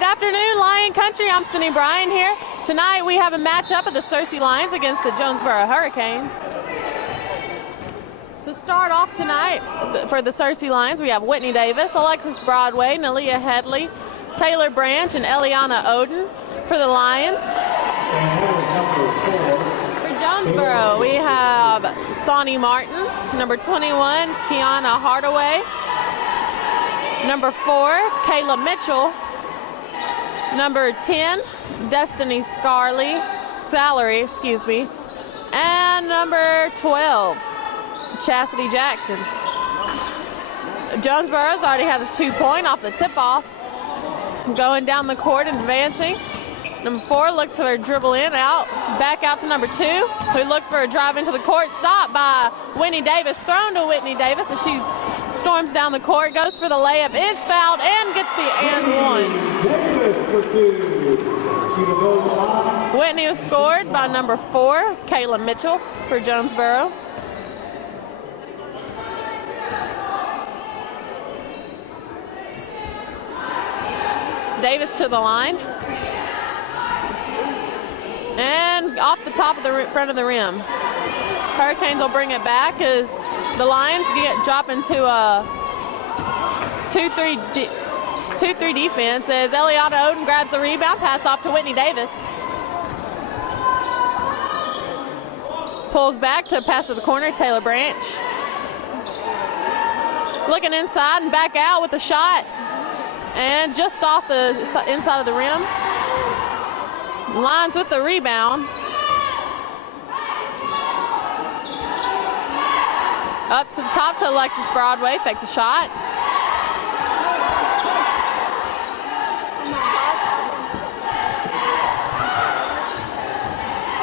Good afternoon, Lion Country. I'm Cindy Bryan here. Tonight we have a matchup of the Searcy Lions against the Jonesboro Hurricanes. To start off tonight for the Searcy Lions, we have Whitney Davis, Alexis Broadway, Nalia Headley, Taylor Branch, and Eliana Oden. For the Lions, for Jonesboro, we have Sonny Martin, number 21, Kiana Hardaway, number 4, Kayla Mitchell, number 10, Destiny Salary, and number 12, Chastity Jackson. Jonesboro's already had a 2-point off the tip-off, going down the court and advancing. Number 4 looks for a dribble in, out, back out to number 2, who looks for a drive into the court, stopped by Whitney Davis, thrown to Whitney Davis as she storms down the court, goes for the layup, is fouled, and gets the and one. Whitney was scored by number 4, Kayla Mitchell for Jonesboro. Davis to the line. And off the top of the front of the rim. Hurricanes will bring it back as the Lions drop into a 2-3 defense as Eliana Oden grabs the rebound, pass off to Whitney Davis. Pulls back to pass to the corner, Taylor Branch. Looking inside and back out with a shot. And just off the inside of the rim. Lions with the rebound. Up to the top to Alexis Broadway, fakes a shot.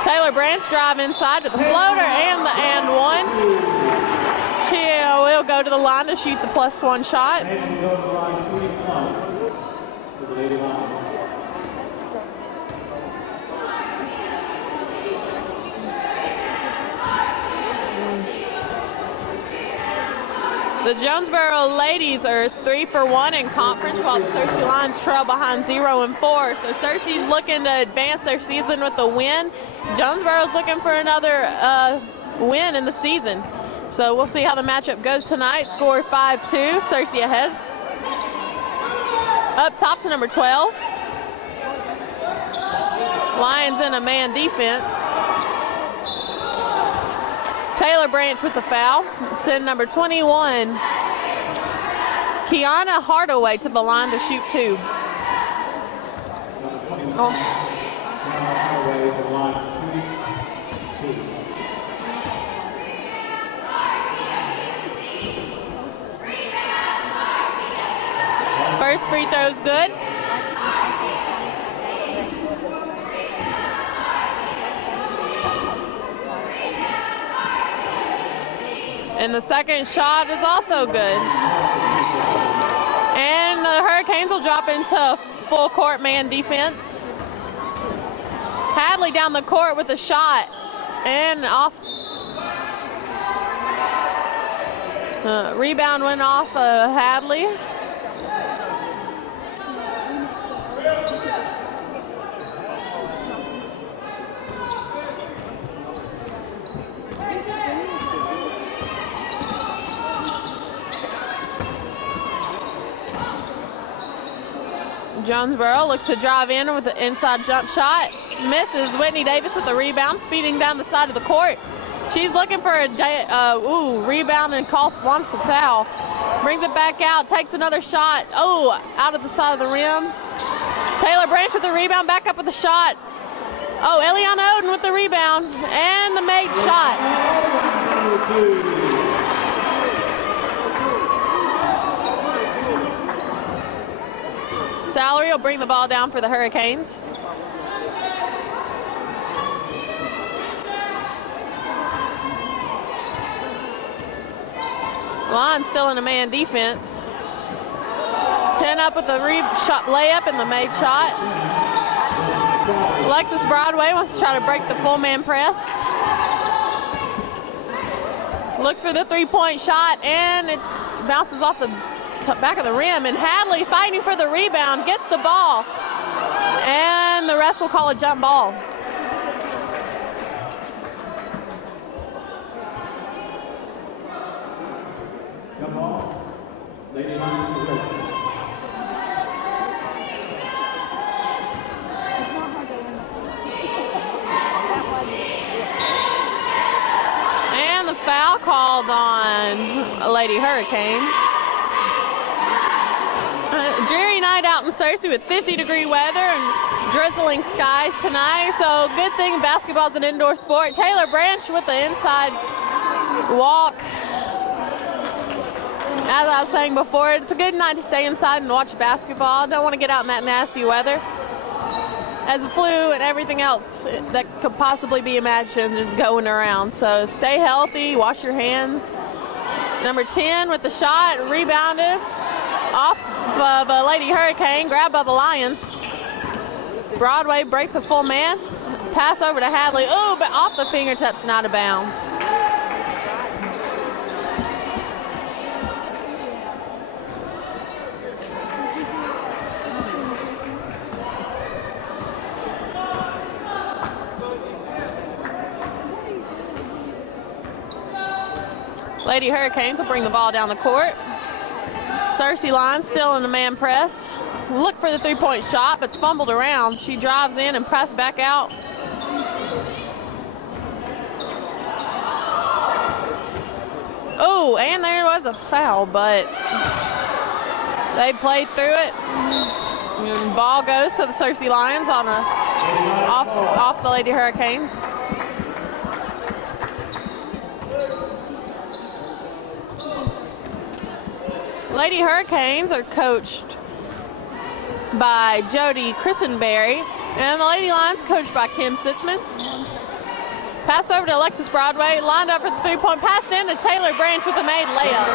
Taylor Branch drive inside to the floater and the and one. She will go to the line to shoot the +1 shot. The Jonesboro ladies are 3 for 1 in conference, while the Searcy Lions trail behind 0-4. So Searcy's looking to advance their season with a win. Jonesboro's looking for another win in the season. So we'll see how the matchup goes tonight. Score 5-2, Searcy ahead. Up top to number 12. Lions in a man defense. Taylor Branch with the foul. Send number 21, Kiana Hardaway, to the line to shoot 2. Oh. First free throw's good. And the second shot is also good. And the Hurricanes will drop into full court man defense. Hadley down the court with a shot and off. Rebound went off Hadley. Jonesboro looks to drive in with the inside jump shot. Misses. Whitney Davis with the rebound, speeding down the side of the court. She's looking for a rebound and wants a foul. Brings it back out, takes another shot. Oh, out of the side of the rim. Taylor Branch with the rebound, back up with the shot. Oh, Eliana Oden with the rebound and the made shot. Salary will bring the ball down for the Hurricanes. Lions still in a man defense. 10 up with the layup and the made shot. Alexis Broadway wants to try to break the full man press. Looks for the 3-point shot, and it bounces off the back of the rim, and Hadley fighting for the rebound, gets the ball, And the refs will call a jump ball. Jump ball. Lady Lions. And the foul called on Lady Hurricane. Dreary night out in Searcy with 50-degree weather and drizzling skies tonight. So good thing basketball's an indoor sport. Taylor Branch with the inside walk. As I was saying before, it's a good night to stay inside and watch basketball. Don't want to get out in that nasty weather, as the flu and everything else that could possibly be imagined is going around. So stay healthy, wash your hands. Number 10 with the shot, rebounded off of a Lady Hurricane, grabbed by the Lions. Broadway breaks a full man. Pass over to Hadley. Oh, but off the fingertips and out of bounds. Lady Hurricanes will bring the ball down the court. Searcy Lions still in the man press. Look for the three-point shot, but it's fumbled around. She drives in and passes back out. Oh, and there was a foul, but they played through it. And ball goes to the Searcy Lions on a off the Lady Hurricanes. Lady Hurricanes are coached by Jody Christenberry, and the Lady Lions coached by Kim Sitzman. Pass over to Alexis Broadway, lined up for the three-point pass in to Taylor Branch with a made layup.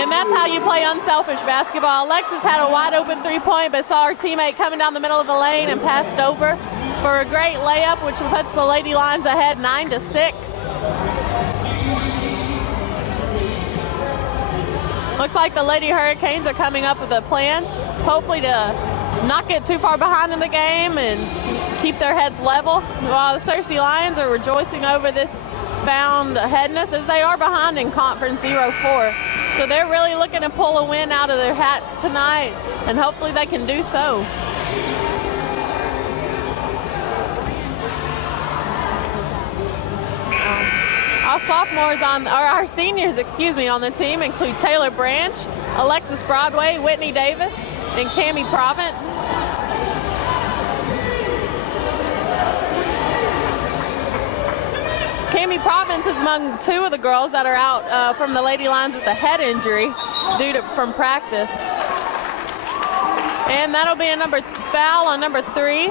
And that's how you play unselfish basketball. Alexis had a wide open three-point, but saw her teammate coming down the middle of the lane and passed over for a great layup, which puts the Lady Lions ahead 9-6. Looks like the Lady Hurricanes are coming up with a plan, hopefully to not get too far behind in the game and keep their heads level, while the Searcy Lions are rejoicing over this found aheadness, as they are behind in Conference 0-4. So they're really looking to pull a win out of their hats tonight, and hopefully they can do so. Our seniors, on the team include Taylor Branch, Alexis Broadway, Whitney Davis, and Cammie Province. Cammie Province is among two of the girls that are out from the Lady Lions with a head injury from practice. And that'll be a foul on number 3.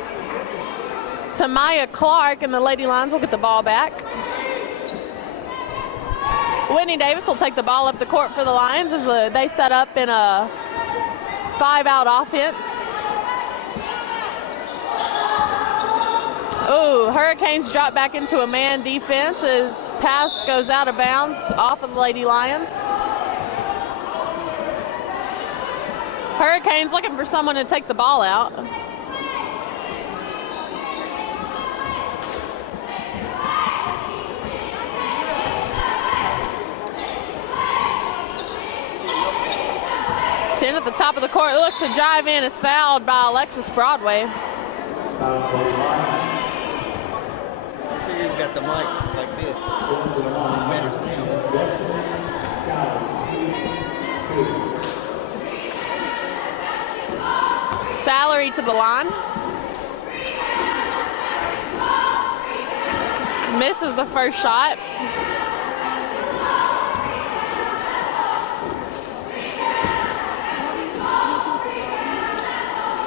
Tamaya Clark, and the Lady Lions will get the ball back. Whitney Davis will take the ball up the court for the Lions as they set up in a 5-out offense. Oh, Hurricanes drop back into a man defense as pass goes out of bounds off of the Lady Lions. Hurricanes looking for someone to take the ball out. Ten at the top of the court, looks to drive in, is fouled by Alexis Broadway. Make sure you've got the mic like this. Better sound. Salary to the line. Misses the first shot.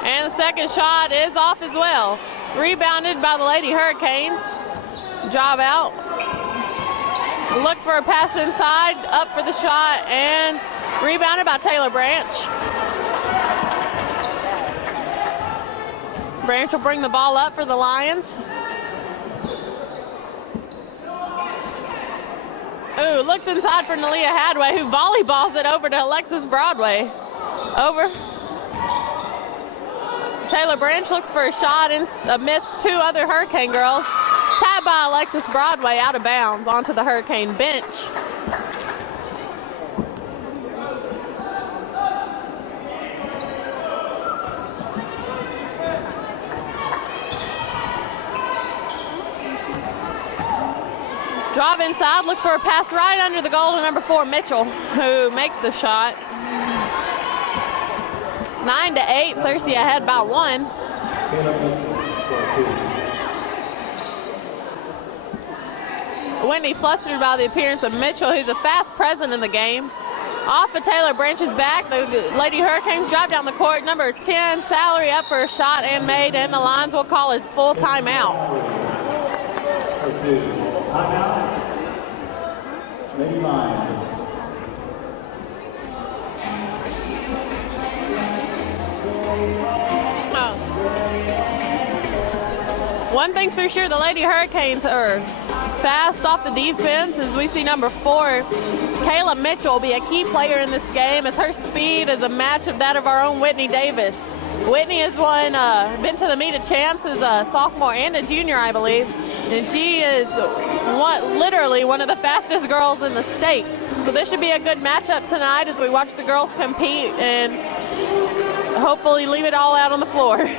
And the second shot is off as well. Rebounded by the Lady Hurricanes. Drive out. Look for a pass inside, up for the shot, and rebounded by Taylor Branch. Branch will bring the ball up for the Lions. Ooh, looks inside for Nalia Hadway, who volleyballs it over to Alexis Broadway. Over Taylor Branch looks for a shot and amidst two other Hurricane girls. Tapped by Alexis Broadway out of bounds onto the Hurricane bench. Drive inside, look for a pass right under the goal to number 4, Mitchell, who makes the shot. 9-8, Searcy ahead by 1. Whitney flustered by the appearance of Mitchell, who's a fast presence in the game. Off of Taylor Branch's back, the Lady Hurricanes drive down the court. Number 10, Salary up for a shot and made, and the Lions will call a full timeout. Timeout. Lady Lions. One thing's for sure, the Lady Hurricanes are fast off the defense, as we see number 4, Kayla Mitchell, will be a key player in this game, as her speed is a match of that of our own Whitney Davis. Whitney has been to the meet of champs as a sophomore and a junior, I believe, and she is literally one of the fastest girls in the state. So this should be a good matchup tonight as we watch the girls compete and hopefully leave it all out on the floor.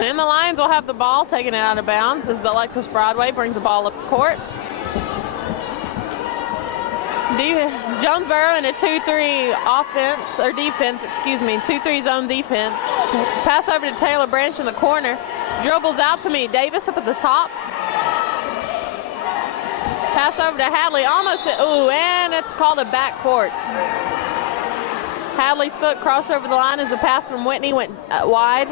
And the Lions will have the ball, taking it out of bounds as Alexis Broadway brings the ball up the court. Jonesboro in a 2-3 offense, or defense, excuse me, 2-3 zone defense. Pass over to Taylor Branch in the corner. Dribbles out to me, Davis up at the top. Pass over to Hadley, almost, and it's called a backcourt. Hadley's foot crossed over the line as the pass from Whitney went wide.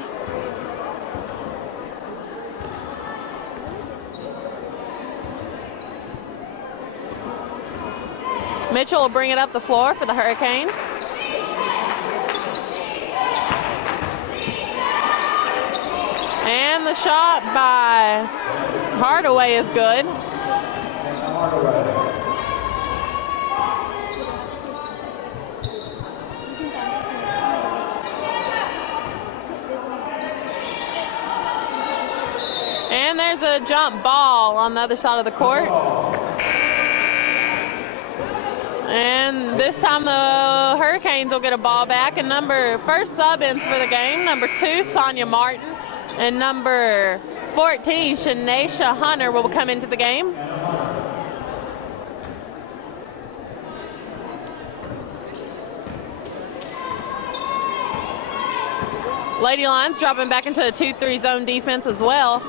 Mitchell will bring it up the floor for the Hurricanes. And the shot by Hardaway is good. And there's a jump ball on the other side of the court. And this time the Hurricanes will get a ball back. And first sub-ins for the game, number 2, Sonia Martin. And number 14, Shanesha Hunter will come into the game. Lady Lions dropping back into a 2-3 zone defense as well.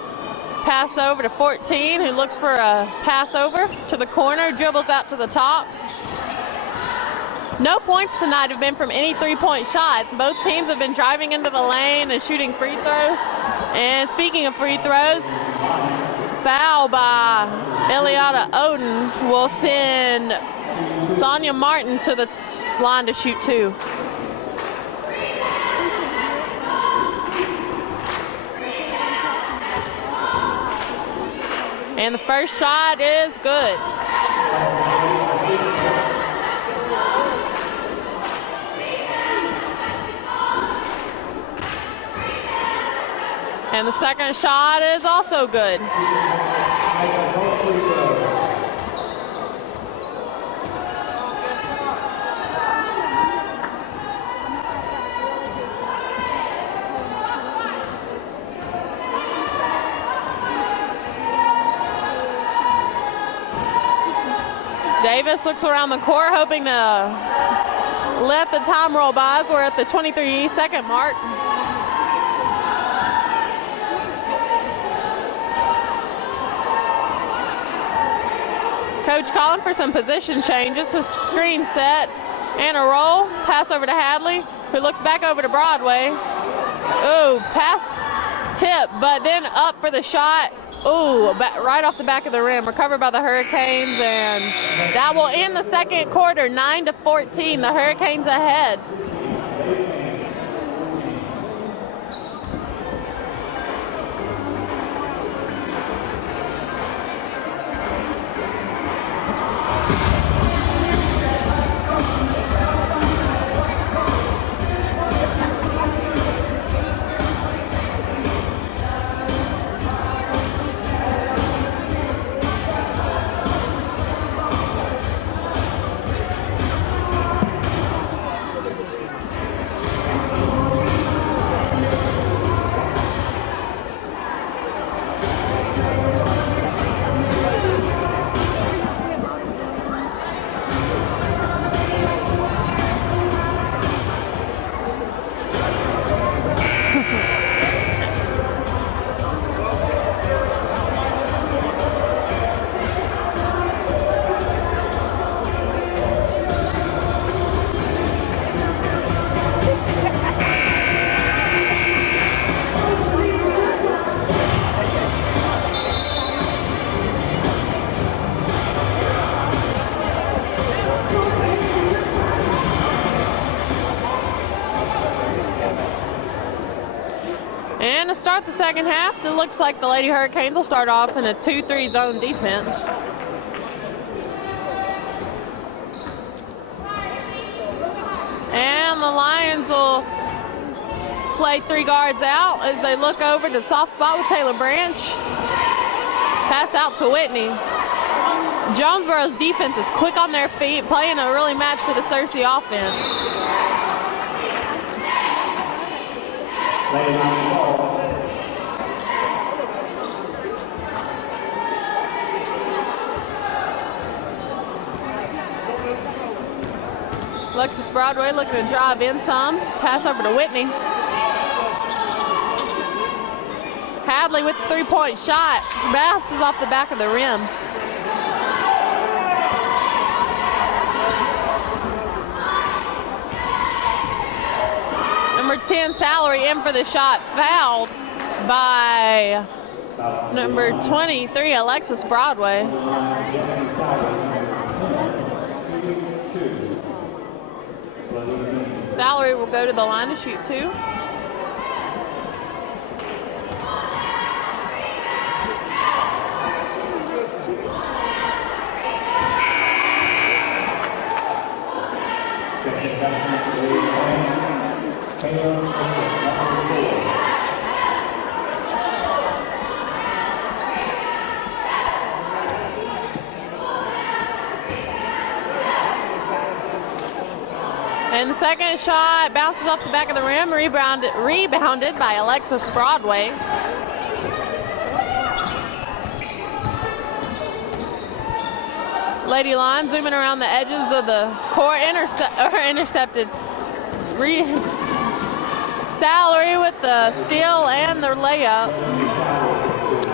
Pass over to 14, who looks for a pass over to the corner, dribbles out to the top. No points tonight have been from any three-point shots. Both teams have been driving into the lane and shooting free throws. And speaking of free throws, foul by Eliana Oden will send Sonia Martin to the line to shoot 2. And the first shot is good. And the second shot is also good. Davis looks around the court, hoping to let the time roll by as we're at the 23-second mark. Coach calling for some position changes. A screen set and a roll. Pass over to Hadley, who looks back over to Broadway. Ooh, pass tip, but then up for the shot. Ooh, right off the back of the rim. Recovered by the Hurricanes, and that will end the second quarter, 9-14. The Hurricanes ahead. And to start the second half, it looks like the Lady Hurricanes will start off in a 2-3 zone defense. And the Lions will play 3 guards out as they look over to the soft spot with Taylor Branch. Pass out to Whitney. Jonesboro's defense is quick on their feet, playing a really match for the Searcy offense. Alexis Broadway looking to drive in some. Pass over to Whitney. Hadley with the 3-point shot. Bounces off the back of the rim. Number 10, Salary, in for the shot. Fouled by number 23, Alexis Broadway. Salary will go to the line to shoot 2. And the second shot bounces off the back of the rim, rebounded by Alexis Broadway. Lady Lions zooming around the edges of the court, intercepted. Salary with the steal and the layup.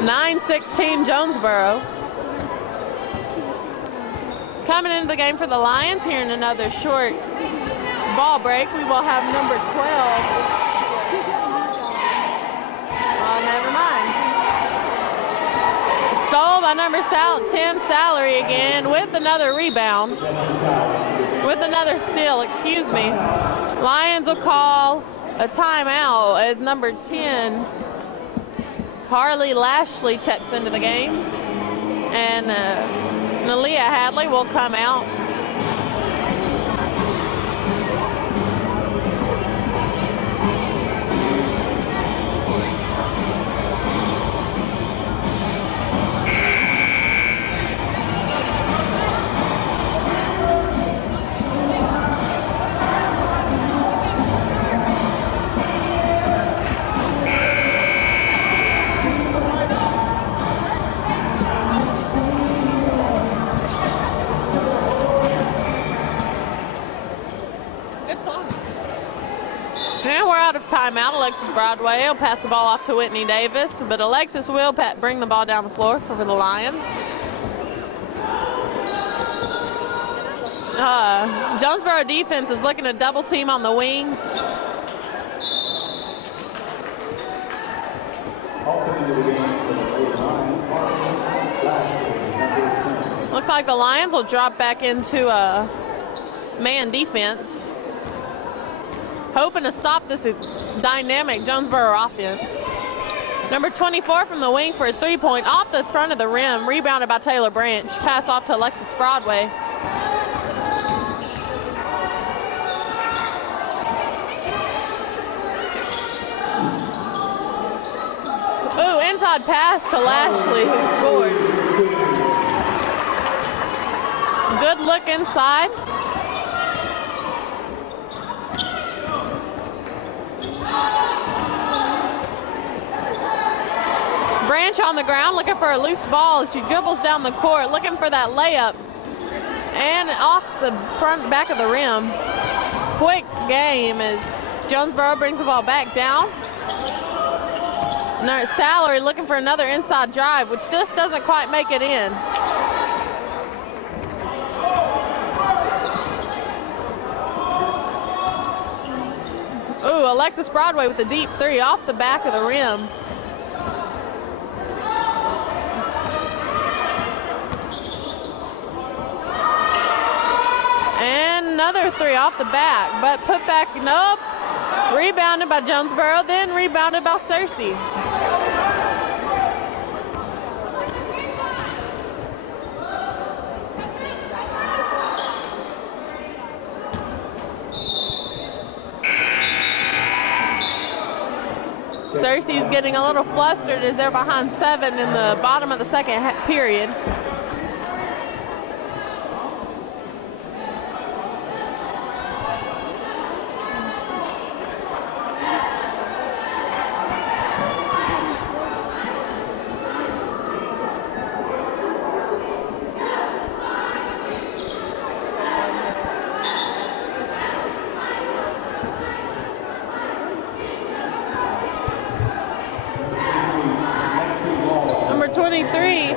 9-16 Jonesboro. Coming into the game for the Lions here in another short ball break, we will have number 12. Oh, never mind. Stole by number 10, Salary again, with another rebound. With another steal, excuse me. Lions will call a timeout as number 10, Harley Lashley, checks into the game. And Nalia Hadley will come out. And we're out of timeout. Alexis Broadway will pass the ball off to Whitney Davis, but Alexis will bring the ball down the floor for the Lions. Jonesboro defense is looking to double team on the wings. Also into the game for the 49, number 10. Looks like the Lions will drop back into a man defense, hoping to stop this dynamic Jonesboro offense. Number 24 from the wing for a three-point off the front of the rim, rebounded by Taylor Branch. Pass off to Alexis Broadway. Ooh, inside pass to Lashley, who scores. Good look inside. Branch on the ground looking for a loose ball. She dribbles down the court looking for that layup. And off the back of the rim. Quick game as Jonesboro brings the ball back down. Salary looking for another inside drive, which just doesn't quite make it in. Ooh, Alexis Broadway with a deep three off the back of the rim. And another three off the back, but put back, nope. Rebounded by Jonesboro, then rebounded by Searcy. Searcy's getting a little flustered as they're behind 7 in the bottom of the second period. Number 23,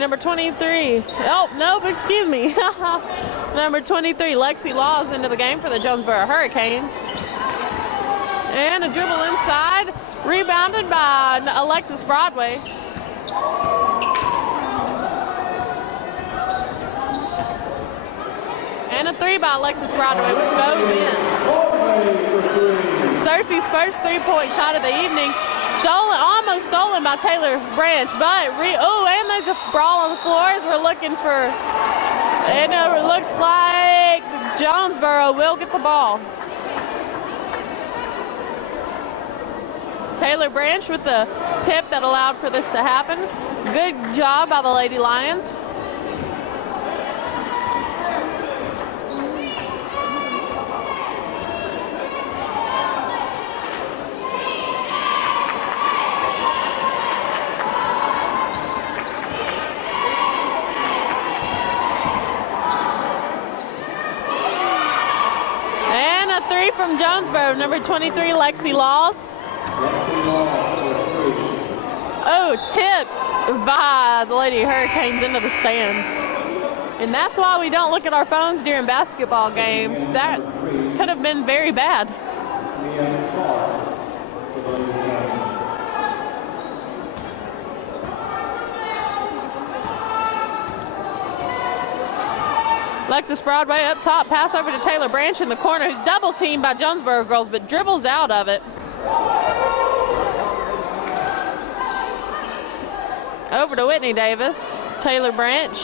number 23. Oh, nope, excuse me. Number 23, Lexi Laws into the game for the Jonesboro Hurricanes. And a dribble inside, rebounded by Alexis Broadway. And a three by Alexis Broadway, which goes in. Searcy's first three-point shot of the evening. Almost stolen by Taylor Branch, but and there's a brawl on the floor as we're looking for, and it looks like Jonesboro will get the ball. Taylor Branch with the tip that allowed for this to happen. Good job by the Lady Lions. Three from Jonesboro, number 23, Lexi Laws. Oh, tipped by the Lady Hurricanes into the stands. And that's why we don't look at our phones during basketball games. That could have been very bad. Alexis Broadway up top, pass over to Taylor Branch in the corner, who's double teamed by Jonesboro girls, but dribbles out of it. Over to Whitney Davis, Taylor Branch.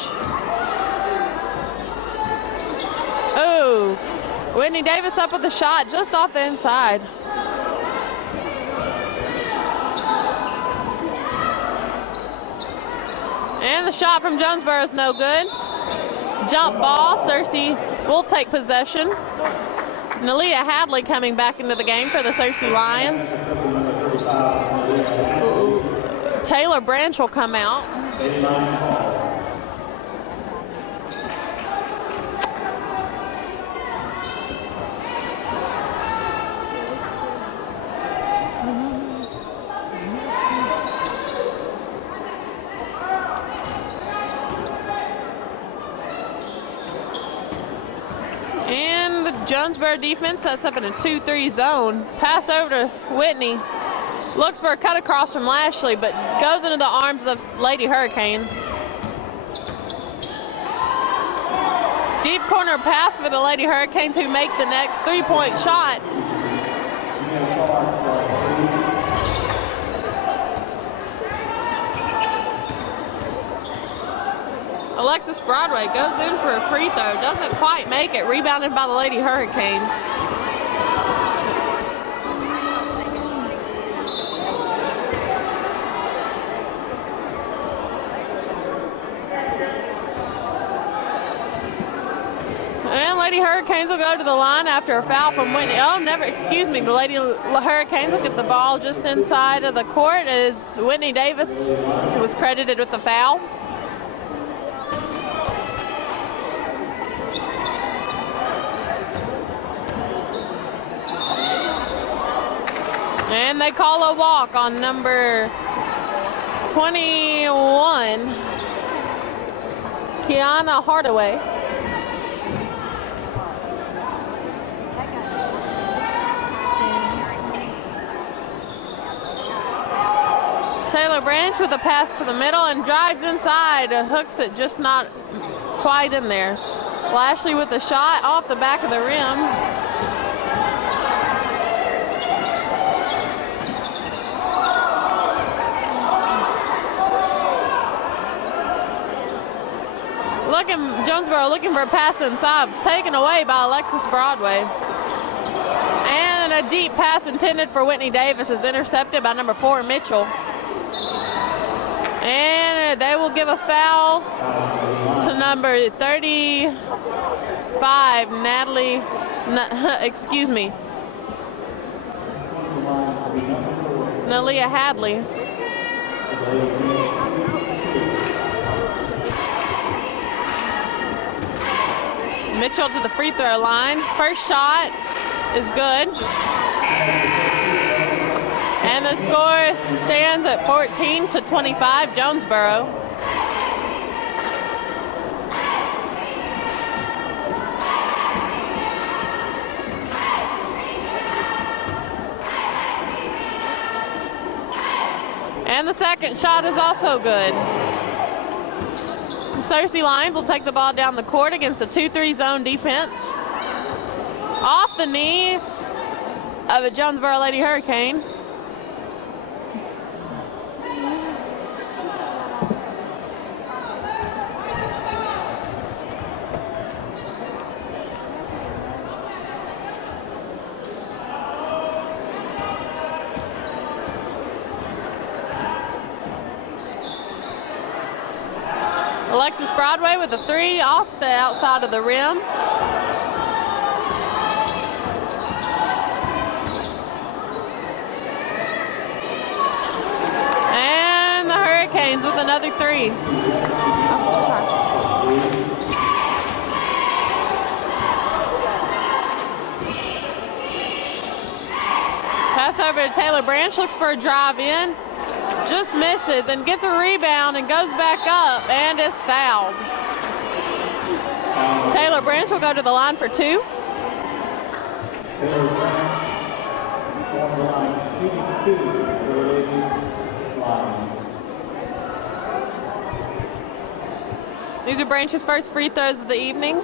Oh, Whitney Davis up with the shot just off the inside. And the shot from Jonesboro is no good. Jump ball, Searcy will take possession. Nalia Hadley coming back into the game for the Searcy Lions. Taylor Branch will come out. Jonesboro defense sets up in a 2-3 zone. Pass over to Whitney. Looks for a cut across from Lashley, but goes into the arms of Lady Hurricanes. Deep corner pass for the Lady Hurricanes, who make the next 3-point shot. Alexis Broadway goes in for a free throw, doesn't quite make it, rebounded by the Lady Hurricanes. And Lady Hurricanes will go to the line after a foul from Whitney. The Lady Hurricanes will get the ball just inside of the court as Whitney Davis was credited with the foul. And they call a walk on number 21, Kiana Hardaway. Taylor Branch with a pass to the middle and drives inside, hooks it just not quite in there. Lashley with a shot off the back of the rim. Jonesboro looking for a pass inside, taken away by Alexis Broadway. And a deep pass intended for Whitney Davis is intercepted by number 4, Mitchell. And they will give a foul to number 35, Nalia Hadley. Mitchell to the free throw line. First shot is good. And the score stands at 14-25, Jonesboro. And the second shot is also good. Cersei Lions will take the ball down the court against a 2-3 zone defense. Off the knee of a Jonesboro Lady Hurricane. Alexis Broadway with a 3 off the outside of the rim. And the Hurricanes with another 3. Pass over to Taylor Branch, looks for a drive in. Just misses and gets a rebound and goes back up and is fouled. Taylor Branch will go to the line for 2. Taylor Branch on the line, shooting 2 for the Lady Lions. These are Branch's first free throws of the evening.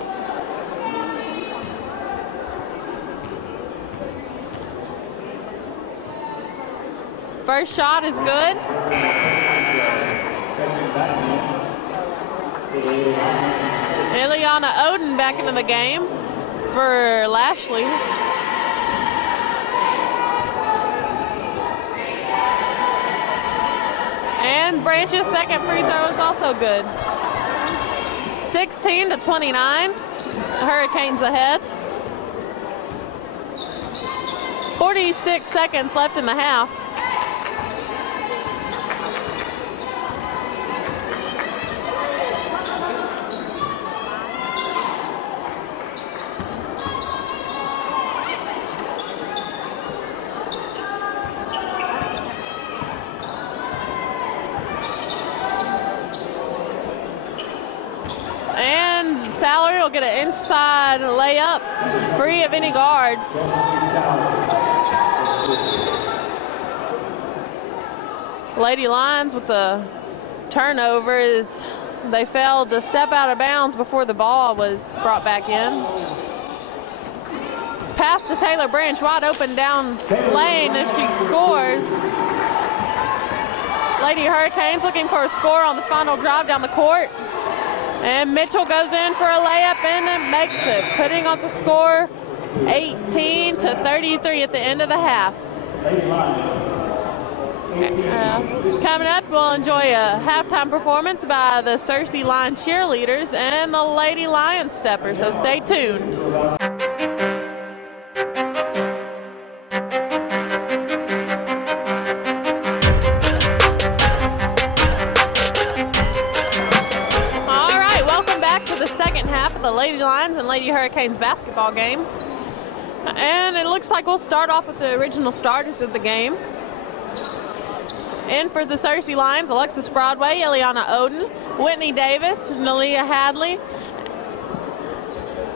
First shot is good. Ileana Oden back into the game for Lashley. And Branch's second free throw is also good. 16-29, Hurricanes ahead. 46 seconds left in the half. Salary will get an inside layup, free of any guards. Lady Lions with the turnover is they failed to step out of bounds before the ball was brought back in. Pass to Taylor Branch, wide open down lane if she scores. Lady Hurricanes looking for a score on the final drive down the court. And Mitchell goes in for a layup and it makes it, putting on the score 18-33 at the end of the half. Coming up, we'll enjoy a halftime performance by the Cersei Line cheerleaders and the Lady Lion Steppers, so stay tuned. The Lady Lions and Lady Hurricanes basketball game. And it looks like we'll start off with the original starters of the game. In for the Cersei Lions, Alexis Broadway, Eliana Oden, Whitney Davis, Nalia Hadley,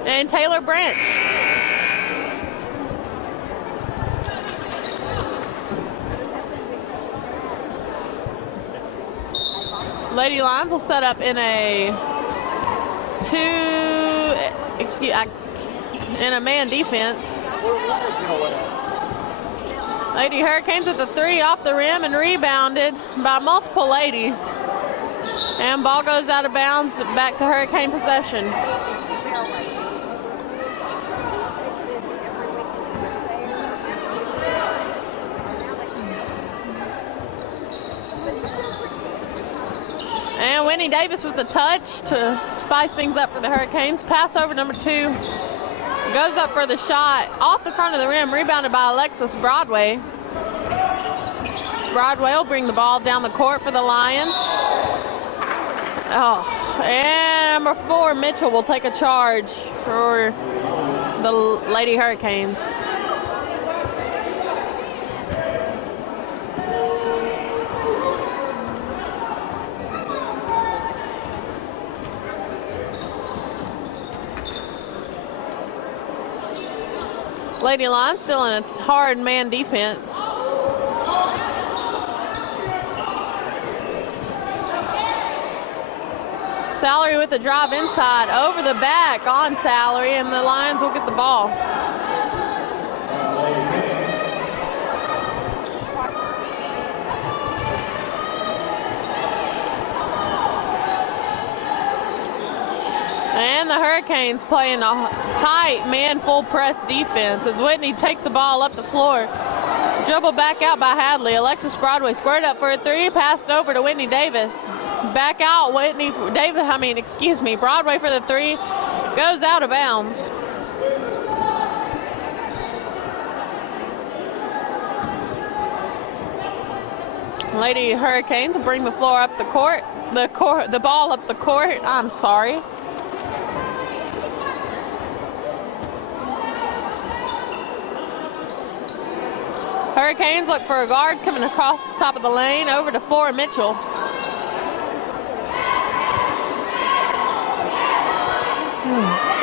and Taylor Branch. Lady Lions will set up in a in a man defense. Lady Hurricanes with a three off the rim and rebounded by multiple ladies. And ball goes out of bounds, back to Hurricane possession. And Whitney Davis with the touch to spice things up for the Hurricanes. Pass over number 2. Goes up for the shot. Off the front of the rim, rebounded by Alexis Broadway. Broadway will bring the ball down the court for the Lions. Oh, and number 4, Mitchell, will take a charge for the Lady Hurricanes. Lady Lions still in a hard man defense. Salary with the drive inside, over the back on Salary, and the Lions will get the ball. And the Hurricanes playing a tight man full press defense as Whitney takes the ball up the floor. Dribbled back out by Hadley. Alexis Broadway squared up for a 3, passed over to Whitney Davis. Back out Broadway for the 3, goes out of bounds. Lady Hurricanes will bring the floor up the court, the ball up the court. I'm sorry. Hurricanes look for a guard coming across the top of the lane, over to 4, Mitchell.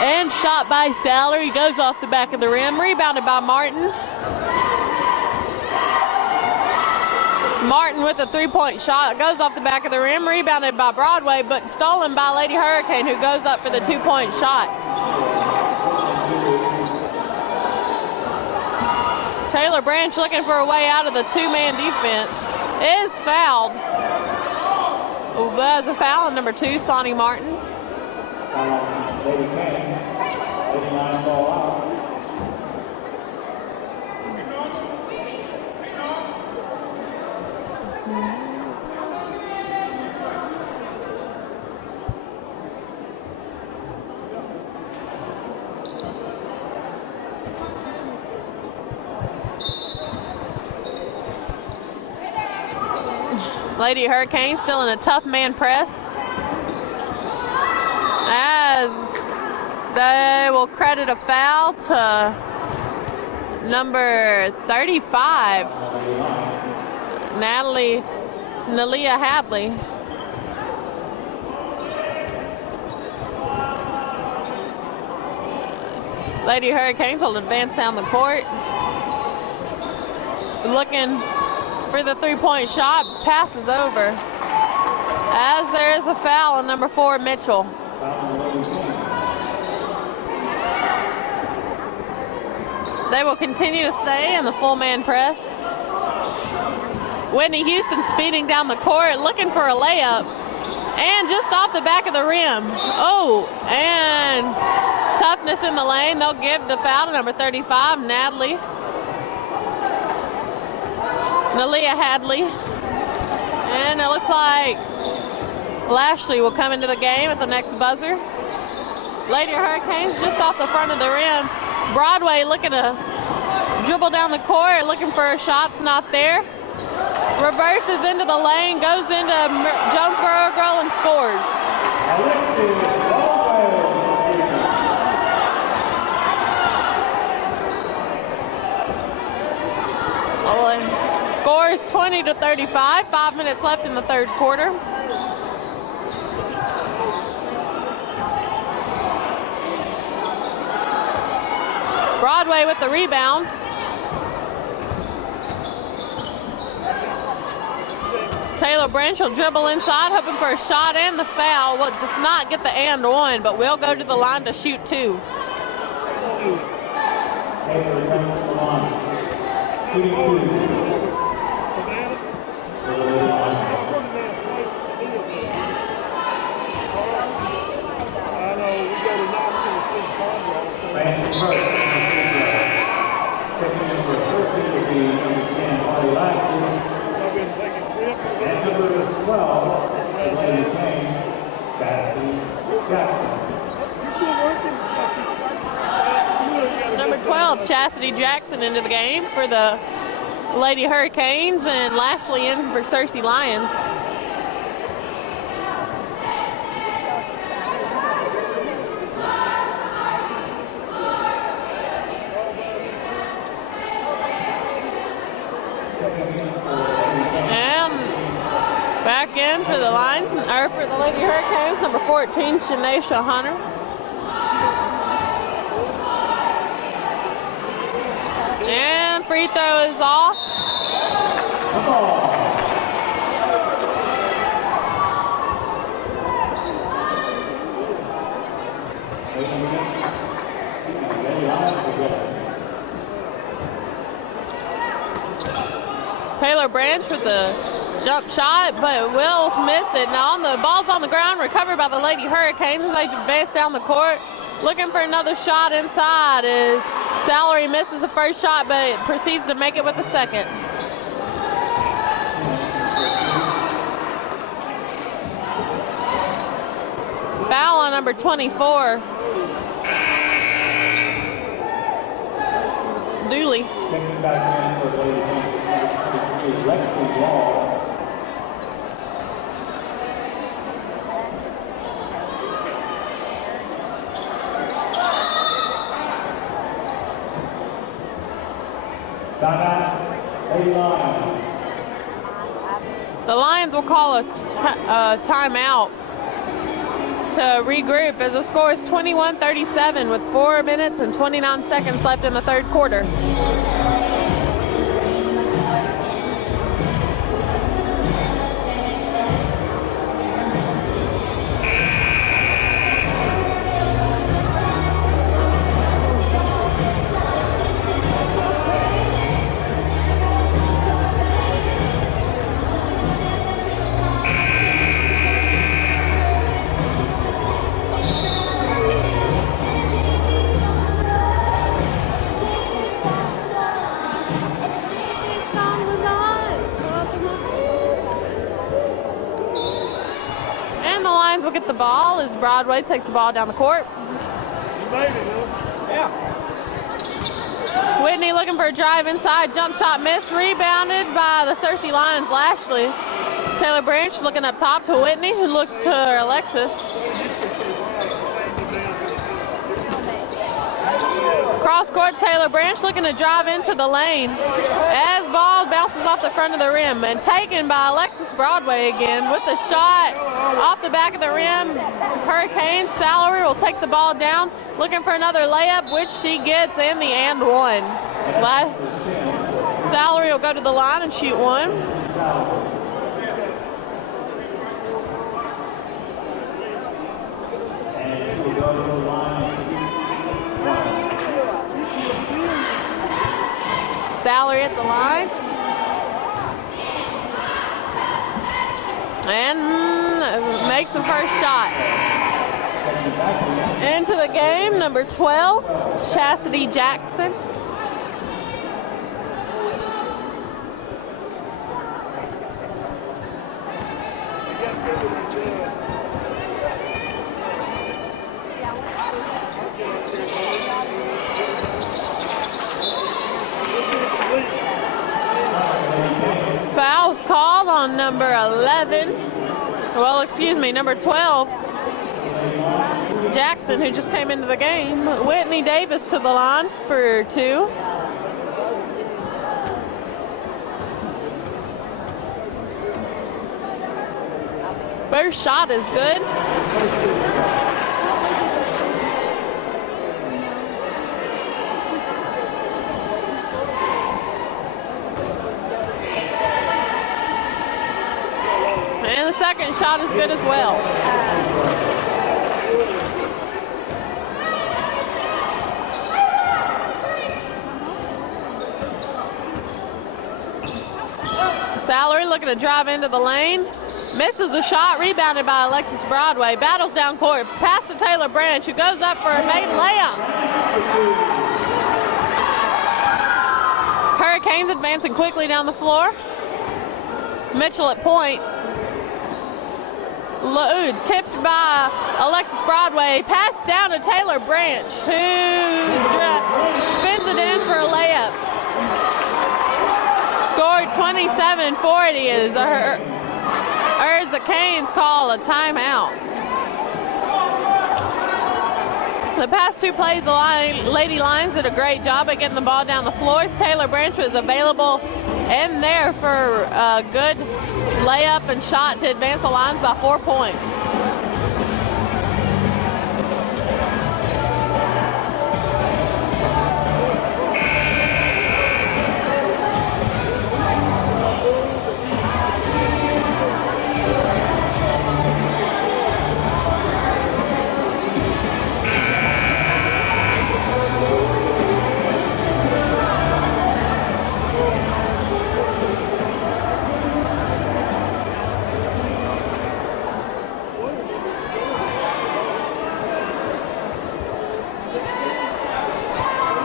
And shot by Salary, goes off the back of the rim, rebounded by Martin. Martin with a 3-point shot, goes off the back of the rim, rebounded by Broadway, but stolen by Lady Hurricane, who goes up for the 2-point shot. Taylor Branch looking for a way out of the 2-man defense. Is fouled. Oh, that's a foul on number 2, Sonny Martin. Lady Kane, 89 ball out. Lady Hurricanes still in a tough man press, as they will credit a foul to number 35, Nalia Hadley. Lady Hurricanes will advance down the court. Looking for the three-point shot. Passes over. As there is a foul on number 4, Mitchell. They will continue to stay in the full man press. Whitney Houston speeding down the court, looking for a layup. And just off the back of the rim. Oh, and toughness in the lane. They'll give the foul to number 35, Nalia Hadley. And it looks like Lashley will come into the game at the next buzzer. Lady Hurricanes just off the front of the rim. Broadway looking to dribble down the court, looking for a shot. It's not there. Reverses into the lane, goes into Jonesboro girl and scores. Scores 20-35. 5 minutes left in the third quarter. Broadway with the rebound. Taylor Branch will dribble inside, hoping for a shot and the foul. Well, does not get the and one, but will go to the line to shoot 2. Number 12, Chastity Jackson into the game for the Lady Hurricanes, and Lashley in for Cersei Lions. Back in for the Lions, or for the Lady Hurricanes, number 14, Shanesha Hunter. And free throw is off. Taylor Branch with the jump shot, but Wills missed it. Now the ball's on the ground, recovered by the Lady Hurricanes as they advance down the court. Looking for another shot inside as Salary misses the first shot, but proceeds to make it with the second. Foul on number 24. Dooley. The Lions will call a timeout to regroup as the score is 21-37 with 4 minutes and 29 seconds left in the third quarter. Will get the ball as Broadway takes the ball down the court. You made it, huh? Yeah. Whitney looking for a drive inside, jump shot missed, rebounded by the Cersei Lions, Lashley. Taylor Branch looking up top to Whitney, who looks to Alexis. cross court. Taylor Branch looking to drive into the lane as ball bounces off the front of the rim and taken by Alexis Broadway again with the shot off the back of the rim. Hurricanes Salary will take the ball down, looking for another layup, which she gets in the and one. Salary will go to the line and shoot one. Salary at the line. And makes the first shot. Into the game, number 12, Chastity Jackson. Foul's called on number 11. Well, excuse me, number 12. Jackson, who just came into the game. Whitney Davis to the line for two. First shot is good. And the second shot is good as well. Salary looking to drive into the lane. Misses the shot, rebounded by Alexis Broadway. Battles down court, pass to Taylor Branch, who goes up for a maiden layup. Hurricanes advancing quickly down the floor. Mitchell at point. Tipped by Alexis Broadway. Pass down to Taylor Branch, who spins it in for a layup. Scored 27-40 as the Canes call a timeout. The past two plays, the Lady Lions did a great job at getting the ball down the floors. Taylor Branch was available and there for a good layup and shot to advance the Lions by 4 points.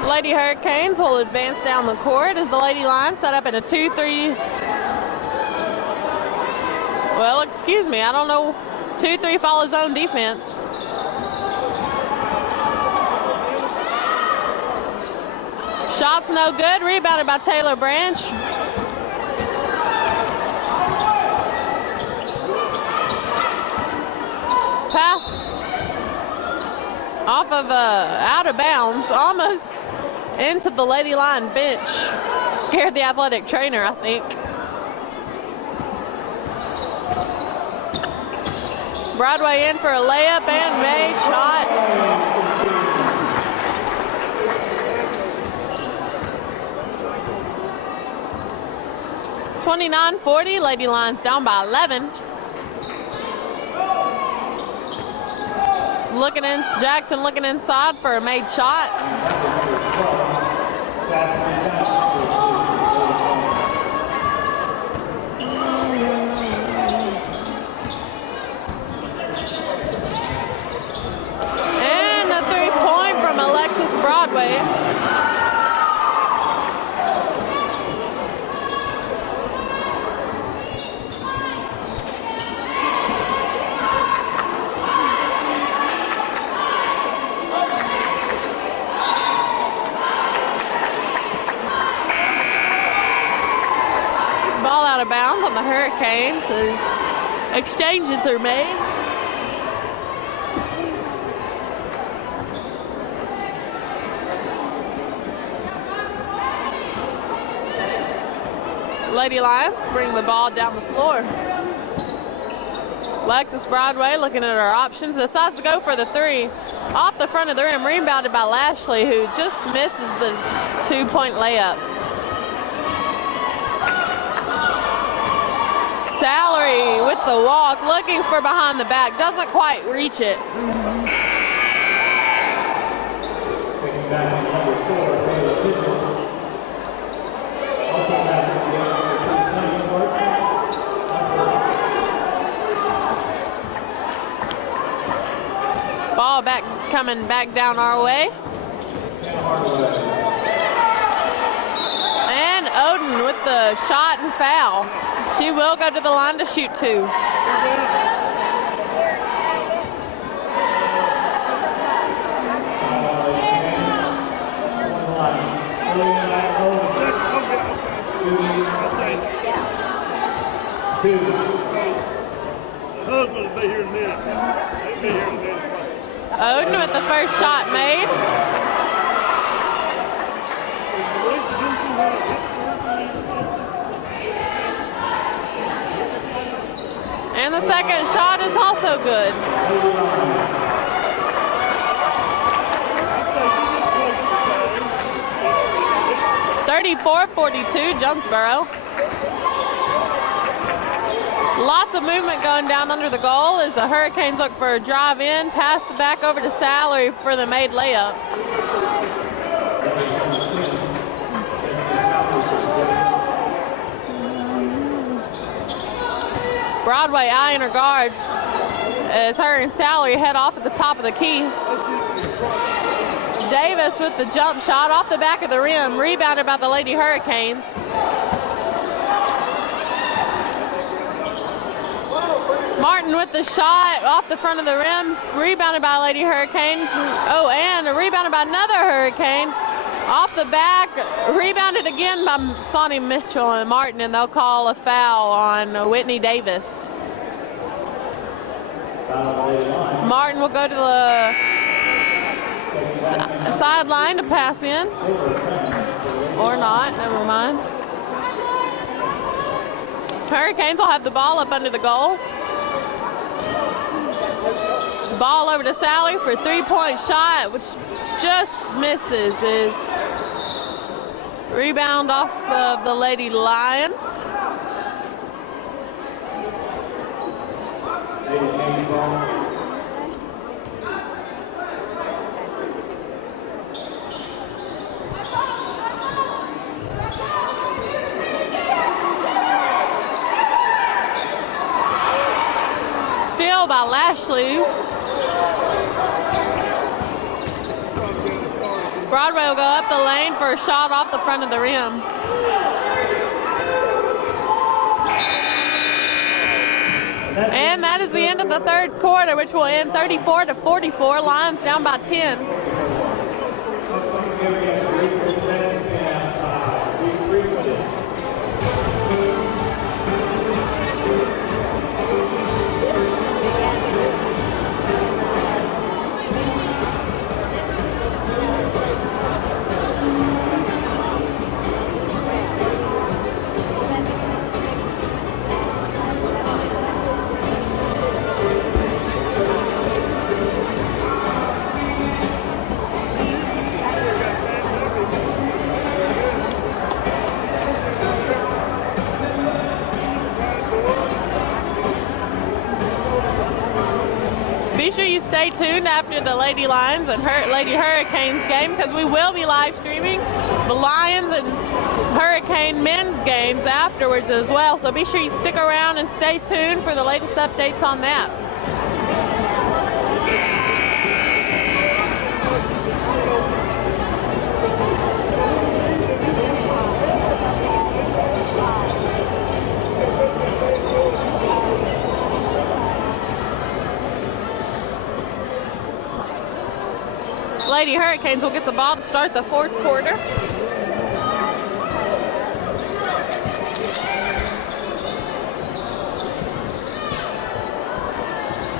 Lady Hurricanes will advance down the court as the Lady Lions set up in a 2-3. Well, excuse me, I don't know. 2-3 follow zone defense. Shot's no good. Rebounded by Taylor Branch. Pass off of out of bounds, almost into the Lady Lion bench. Scared the athletic trainer, I think. Broadway in for a layup and made shot. (29-40). Lady Lions down by 11. Jackson looking inside for a made shot. And a 3-point from Alexis Broadway. Out of bounds on the Hurricanes as exchanges are made. Lady Lions, bring the ball down the floor. Lexus Broadway looking at her options, decides to go for the three. Off the front of the rim, rebounded by Lashley, who just misses the 2-point layup. Salary with the walk, looking for behind the back, doesn't quite reach it. Taking back to number 4, Taylor Pigeon. Also back to the game for Ball back, coming back down our way. And Oden with the shot and foul. She will go to the line to shoot 2. Oden with the first shot made. And the second shot is also good. 34-42, Jonesboro. Lots of movement going down under the goal as the Hurricanes look for a drive in, pass it back over to Salary for the made layup. Broadway eyeing her guards as her and Salary head off at the top of the key. Davis with the jump shot off the back of the rim, rebounded by the Lady Hurricanes. Martin with the shot off the front of the rim, rebounded by Lady Hurricane. Oh, and rebounded by another Hurricane. Off the back, rebounded again by Sonny Mitchell and Martin, and they'll call a foul on Whitney Davis. Martin will go to the sideline to pass in. Or not, never mind. Hurricanes will have the ball up under the goal. Ball over to Sally for a 3-point shot, which just misses. Is rebound off of the Lady Lions. Steal by Lashley. Broadway will go up the lane for a shot off the front of the rim. And that is the end of the third quarter, which will end 34-44. Lions down by 10. Stay tuned after the Lady Lions and Lady Hurricanes game, because we will be live streaming the Lions and Hurricane men's games afterwards as well. So be sure you stick around and stay tuned for the latest updates on that. Lady Hurricanes will get the ball to start the fourth quarter.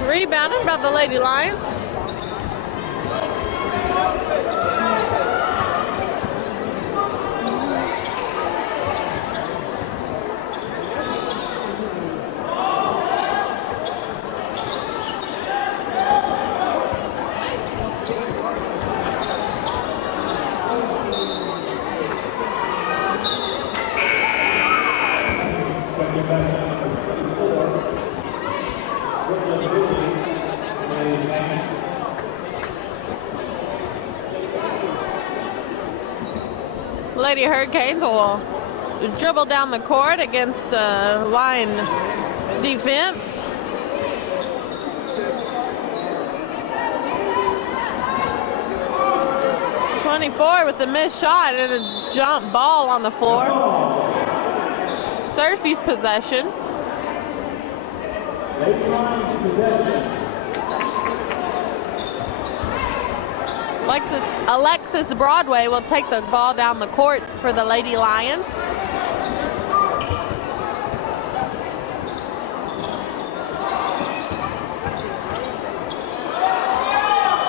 Rebounded by the Lady Lions. Lady Hurricanes will dribble down the court against line defense. .24 with the missed shot and a jump ball on the floor. Cersei's possession. Lady Lions possession. Alexis Broadway will take the ball down the court for the Lady Lions.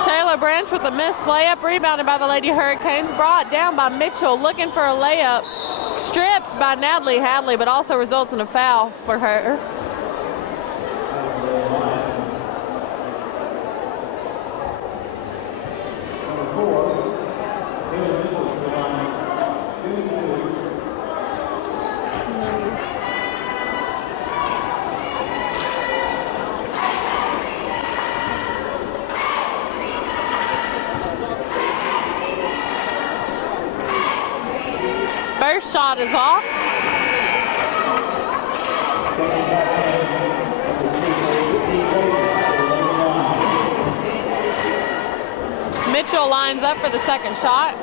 Taylor Branch with a missed layup, rebounded by the Lady Hurricanes, brought down by Mitchell, looking for a layup, stripped by Natalie Hadley, but also results in a foul for her. First shot is off. Mitchell lines up for the second shot.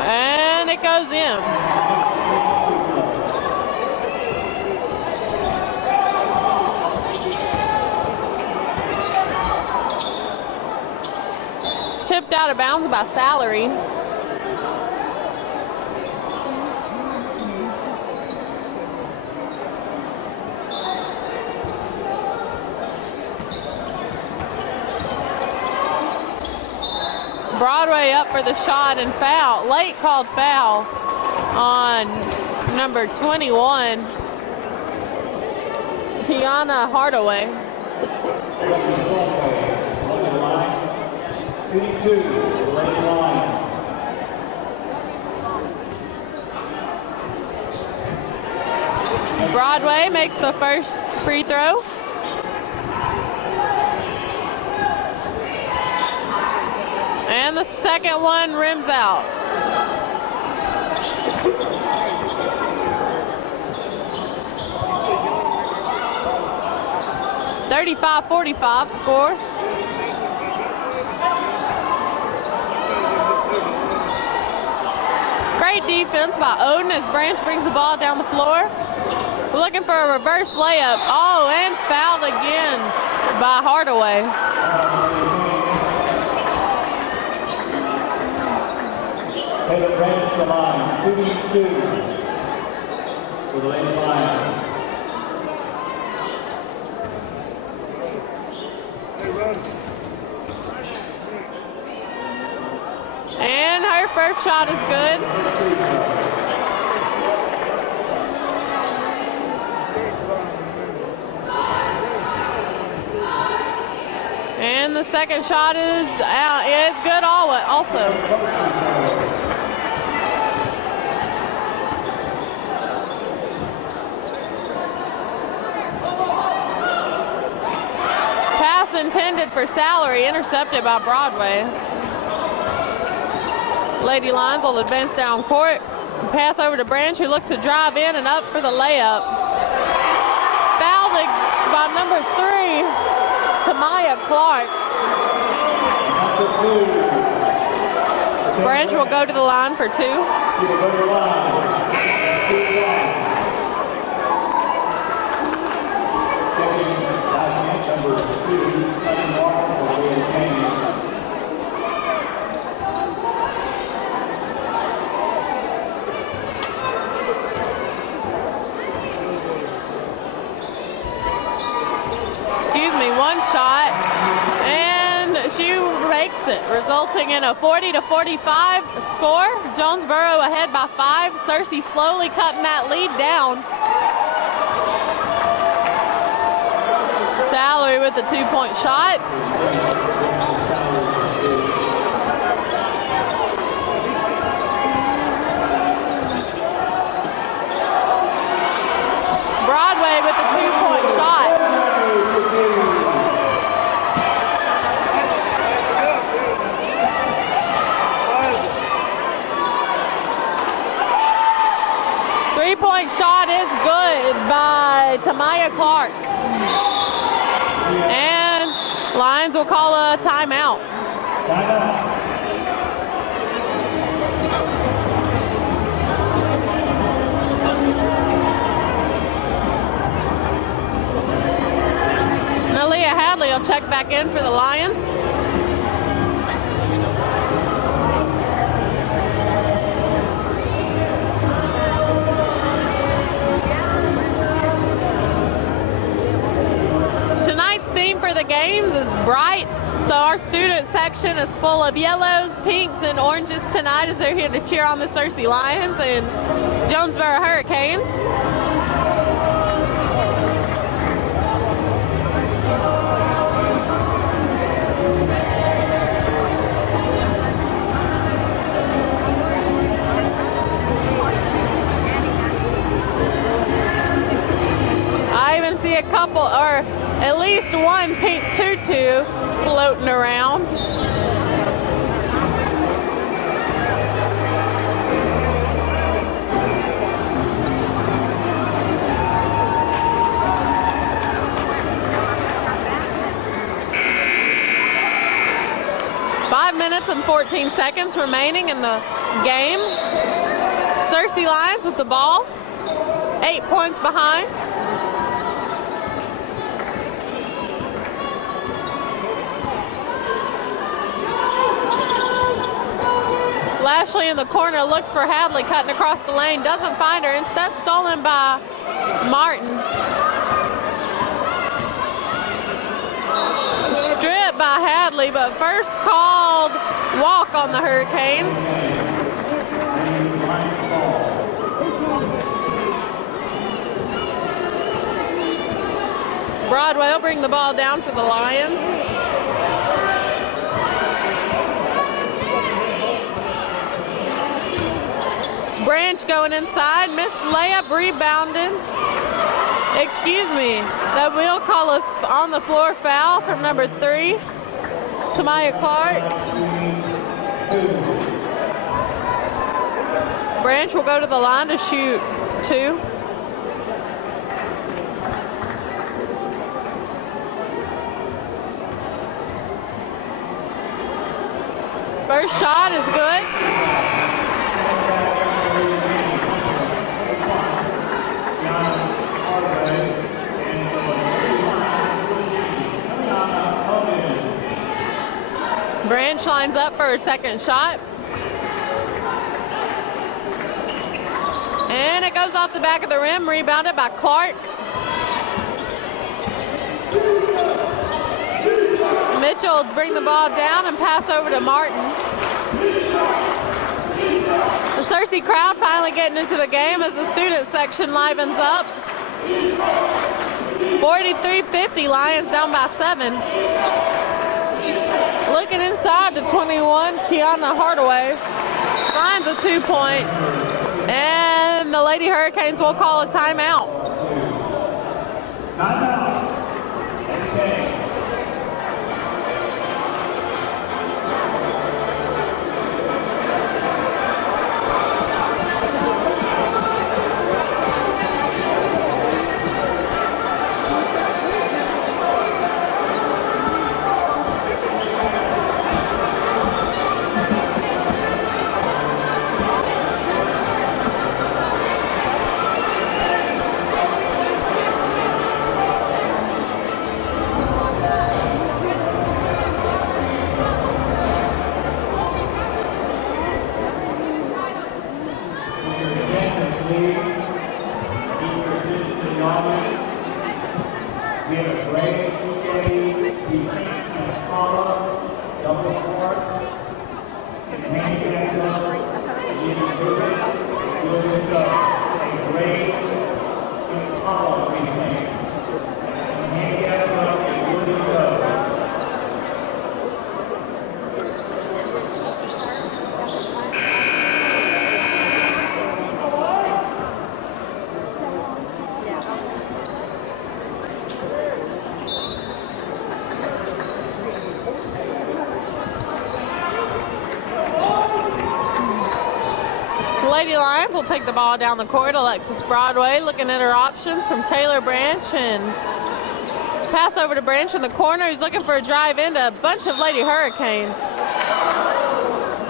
And it goes in. Tipped out of bounds by Salary. Broadway up for the shot and foul. Late called foul on number 21, Tiana Hardaway. 52, Lady Lions. Broadway makes the first free throw. And the second one rims out. .45-45 score. Great defense by Odin as Branch brings the ball down the floor. Looking for a reverse layup. Oh, and fouled again by Hardaway. Taylor Branch to the line, shooting 2 for the Lady Lions. And her first shot is good. And the second shot is out. It's good also. Pass intended for Salary, intercepted by Broadway. Lady Lions will advance down court. Pass over to Branch, who looks to drive in and up for the layup. Fouled by number 3, Tamaya Clark. Branch will go to the line for 2. One shot, and she makes it, resulting in a 40-45 score. Jonesboro ahead by 5. Cersei slowly cutting that lead down. Salary with the 2-point shot. Broadway with the 2-point shot. Tamaya Clark. And Lions will call a timeout. Now Leah Hadley will check back in for the Lions. Tonight's theme for the games is bright, so our student section is full of yellows, pinks, and oranges tonight as they're here to cheer on the Searcy Lions and Jonesboro Hurricanes. I even see a couple, or at least one pink tutu floating around. Five minutes and 14 seconds remaining in the game. Searcy Lions with the ball, 8 points behind. Lashley in the corner looks for Hadley cutting across the lane, doesn't find her, instead stolen by Martin. Stripped by Hadley, but first called walk on the Hurricanes. Broadway will bring the ball down for the Lions. Branch going inside, missed layup, rebounded. Excuse me, that will call a on the floor foul from number 3, Tamaya Clark. Branch will go to the line to shoot 2. First shot is good. Branch lines up for a second shot. And it goes off the back of the rim, rebounded by Clark. Mitchell will bring the ball down and pass over to Martin. The Searcy crowd finally getting into the game as the student section livens up. 43-50, Lions down by 7. Looking inside to 21, Kiana Hardaway finds a 2-point, and the Lady Hurricanes will call a timeout. Lady Lions will take the ball down the court. Alexis Broadway looking at her options from Taylor Branch, and pass over to Branch in the corner. He's looking for a drive into a bunch of Lady Hurricanes.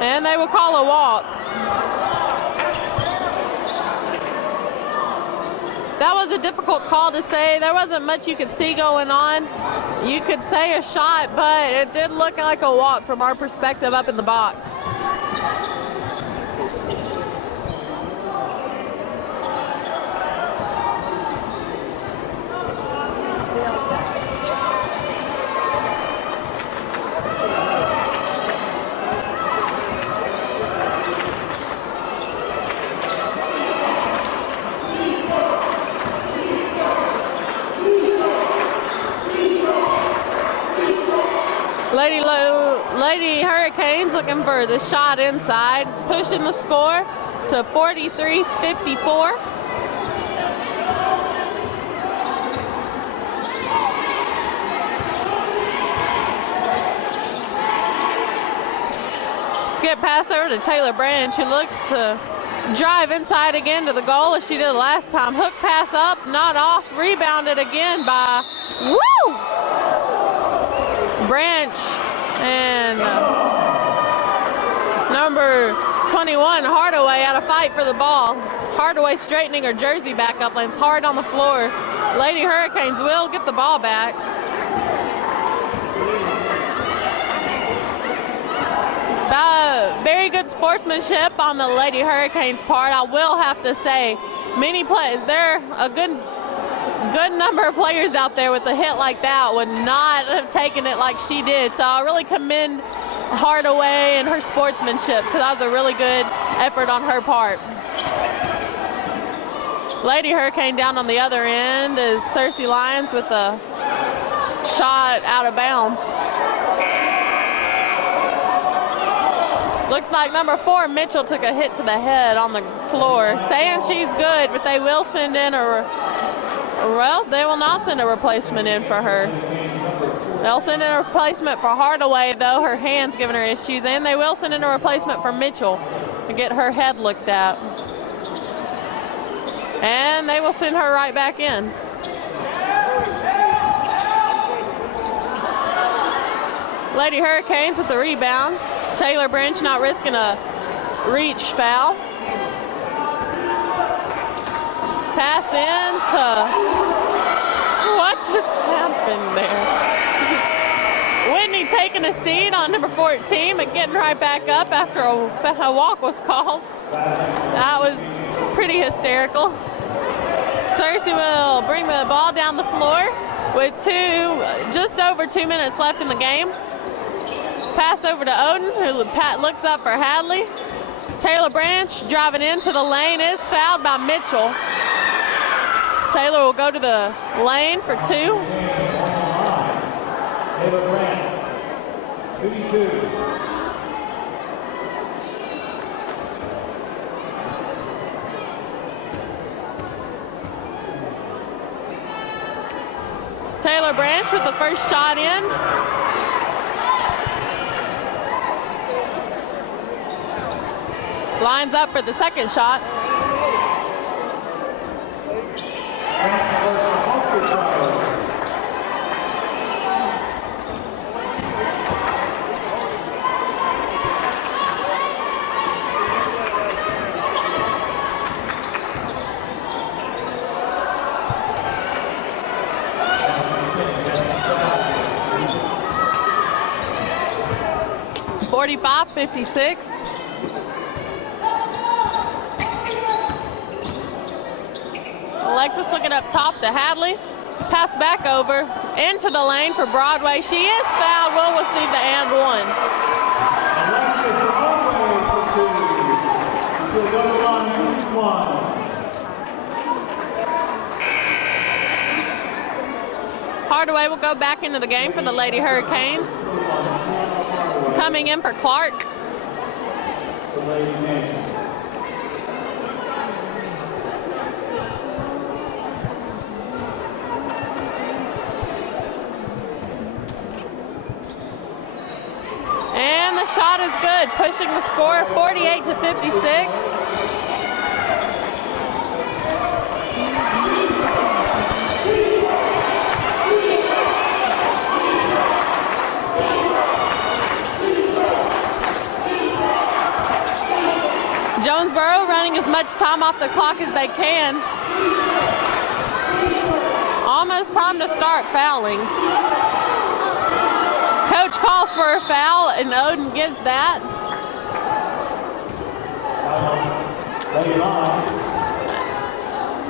And they will call a walk. That was a difficult call to say. There wasn't much you could see going on. You could say a shot, but it did look like a walk from our perspective up in the box. Lady Hurricanes looking for the shot inside, pushing the score to 43-54. Skip pass over to Taylor Branch, who looks to drive inside again to the goal as she did last time. Hook pass up, not off, rebounded again by Branch, and number 21, Hardaway, had a fight for the ball. Hardaway straightening her jersey back up, lands hard on the floor. Lady Hurricanes will get the ball back. Very good sportsmanship on the Lady Hurricanes part. I will have to say, many plays, there are a good number of players out there with a hit like that would not have taken it like she did. So I really commend Hardaway and her sportsmanship, because that was a really good effort on her part. Lady Hurricane down on the other end is Cersei Lyons with a shot out of bounds. Looks like number 4, Mitchell, took a hit to the head on the floor. Saying she's good, but they will send in they will not send a replacement in for her. They'll send in a replacement for Hardaway, though her hand's giving her issues, and they will send in a replacement for Mitchell to get her head looked at. And they will send her right back in. Lady Hurricanes with the rebound. Taylor Branch not risking a reach foul. Pass in to, what just happened there? Whitney taking a seat on number 14, but getting right back up after a walk was called. That was pretty hysterical. Cersei will bring the ball down the floor with just over 2 minutes left in the game. Pass over to Oden, who looks up for Hadley. Taylor Branch driving into the lane is fouled by Mitchell. Taylor will go to the lane for 2. Taylor Branch, 2-2. Taylor Branch with the first shot in. Lines up for the second shot. .55-56. Alexis looking up top to Hadley. Pass back over into the lane for Broadway. She is fouled. We'll receive the and one. Hardaway will go back into the game for the Lady Hurricanes. Coming in for Clark. And the shot is good, pushing the score 48-56. much time off the clock as they can. Almost time to start fouling. Coach calls for a foul, and Oden gives that.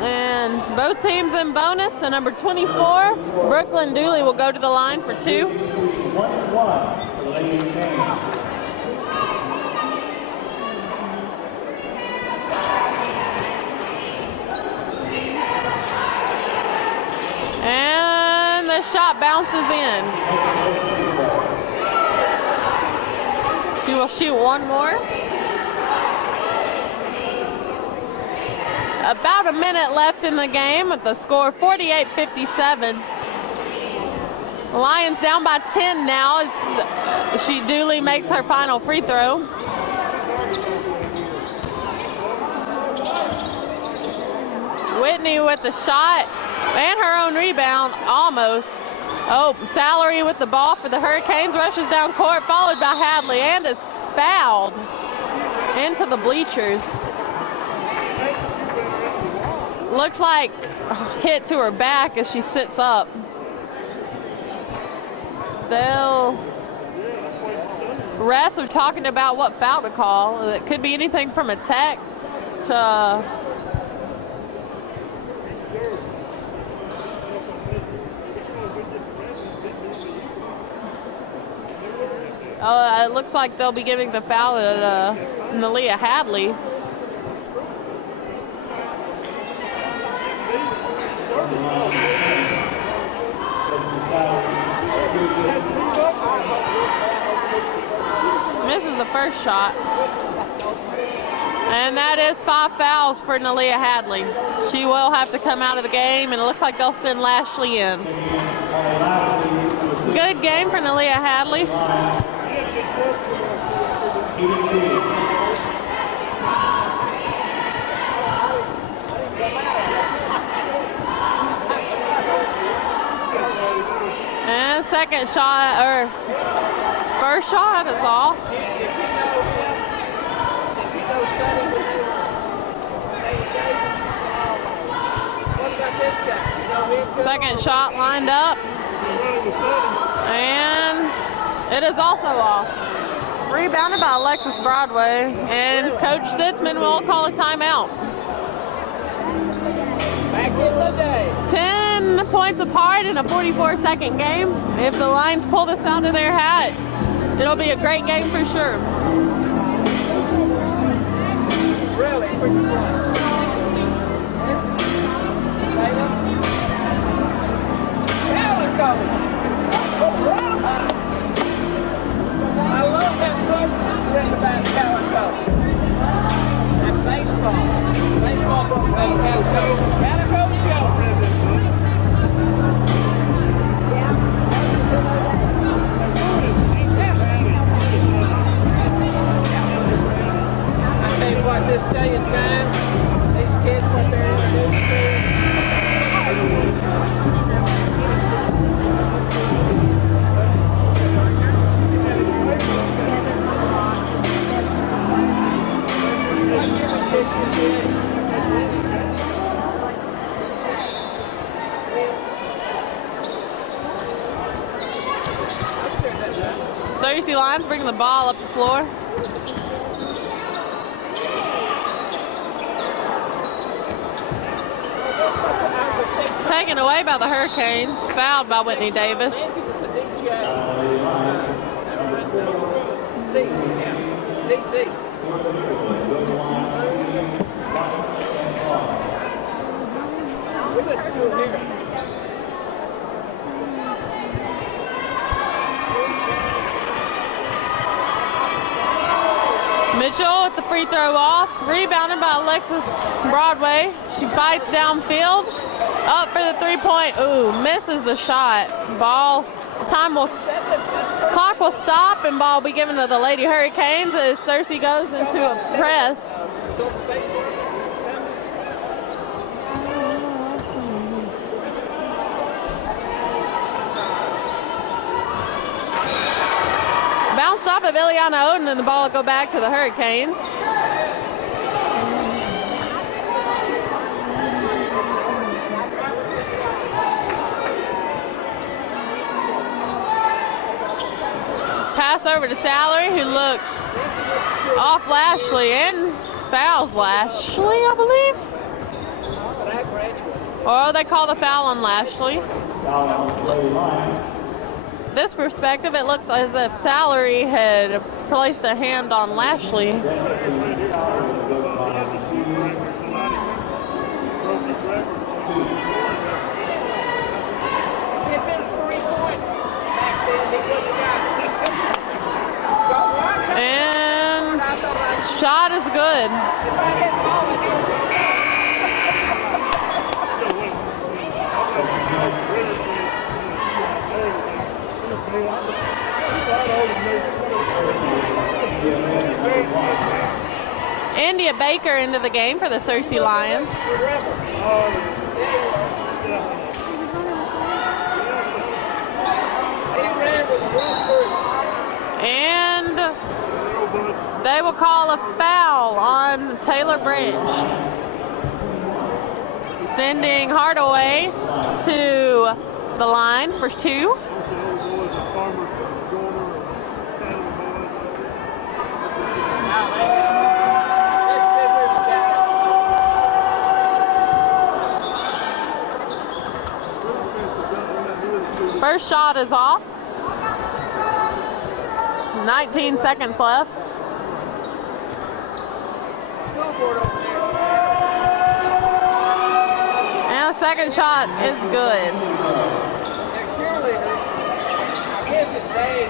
And both teams in bonus. The number 24, Brooklyn Dooley, will go to the line for 2. 1-1 for the Lady Canes. And the shot bounces in. She will shoot one more. About a minute left in the game with the score 48-57. The Lions down by 10 now as Dooley makes her final free throw. Whitney with the shot and her own rebound, almost. Oh, Salary with the ball for the Hurricanes, rushes down court, followed by Hadley, and is fouled into the bleachers. Looks like a hit to her back as she sits up. Refs are talking about what foul to call. It could be anything from a tech to it looks like they'll be giving the foul to Nalia Hadley. Misses the first shot. And that is 5 fouls for Nalia Hadley. She will have to come out of the game, and it looks like they'll send Lashley in. Good game for Nalia Hadley. And second shot, or first shot is all. Second shot lined up. And it is also off. Rebounded by Alexis Broadway. And Coach Sitzman will call a timeout. Back in the day. 10 points apart in a 44-second game. If the Lions pull this out of their hat, it'll be a great game for sure. Really? Now let's go. I love that push. That's about how it goes. That's baseball. Baseball from Calico Joe. I tell you what, this day and time, these kids, what they're introduced to. Cersei Lions bringing the ball up the floor. Taken away by the Hurricanes, fouled by Whitney Davis. Mitchell with the free throw off, rebounded by Alexis Broadway. She fights downfield, up for the three-point. Ooh, misses the shot. Clock will stop, and ball will be given to the Lady Hurricanes as Cersei goes into a press. Bounced off of Ileana Oden, and the ball will go back to the Hurricanes. pass over to Salary, who looks off Lashley and fouls Lashley, I believe. Or they call the foul on Lashley. This perspective, it looked as if Salary had placed a hand on Lashley. And shot is good. India Baker into the game for the Searcy Lions. And they will call a foul on Taylor Branch, sending Hardaway to the line for 2. First shot is off. 19 seconds left. And the second shot is good. Their cheerleaders, I guess if they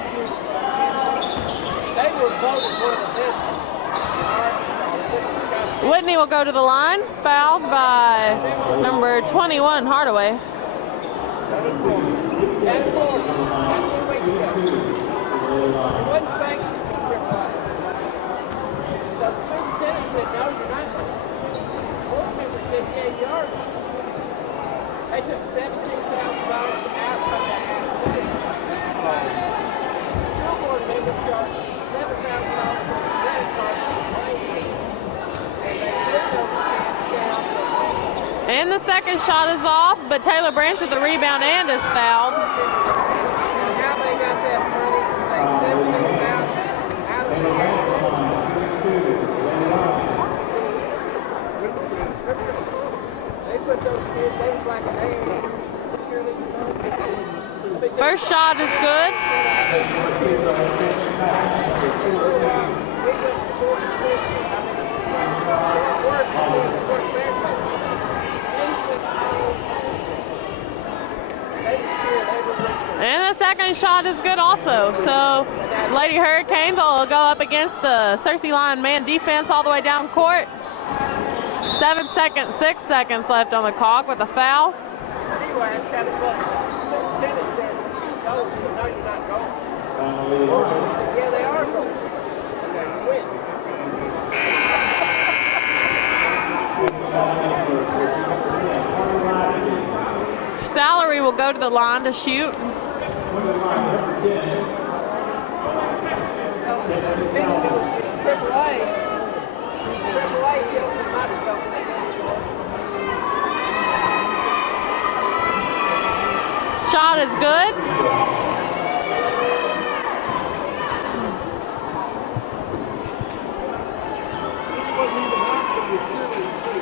were voted one of the best. Whitney will go to the line, fouled by number 21, Hardaway. That 2 weeks ago. It wasn't sanctioned. So the superintendent said, no, you're not. The board member said, yeah, you are. They took $17,000 out of that half day. The school board member charged $11,000 for the credit card for the plane. And they took those kids down. And the second shot is off, but Taylor Branch with the rebound and is fouled. Now they got that money to take $17,000 out of the game. They put those kids, they was like an A. First shot is good. And the second shot is good also. So Lady Hurricanes will go up against the Searcy Lion man defense all the way down court. 6 seconds left on the clock with a foul. Anyway, it's kind of funny. The superintendent said, no, you're not going. He said, yeah, they are going. They win. Salary will go to the line to shoot. Shot is good.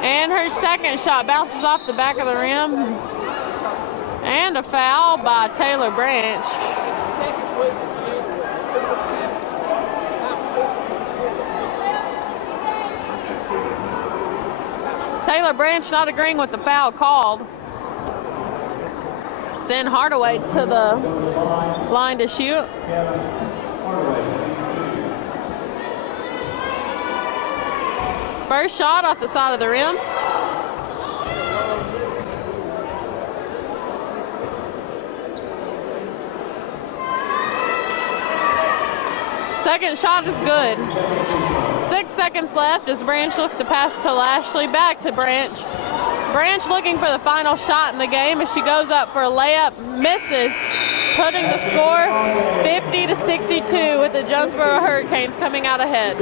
And her second shot bounces off the back of the rim. And a foul by Taylor Branch. Taylor Branch not agreeing with the foul called. Send Hardaway to the line to shoot. First shot off the side of the rim. Second shot is good. 6 seconds left as Branch looks to pass to Lashley. Back to Branch. Branch looking for the final shot in the game as she goes up for a layup, misses, putting the score 50-62 with the Jonesboro Hurricanes coming out ahead.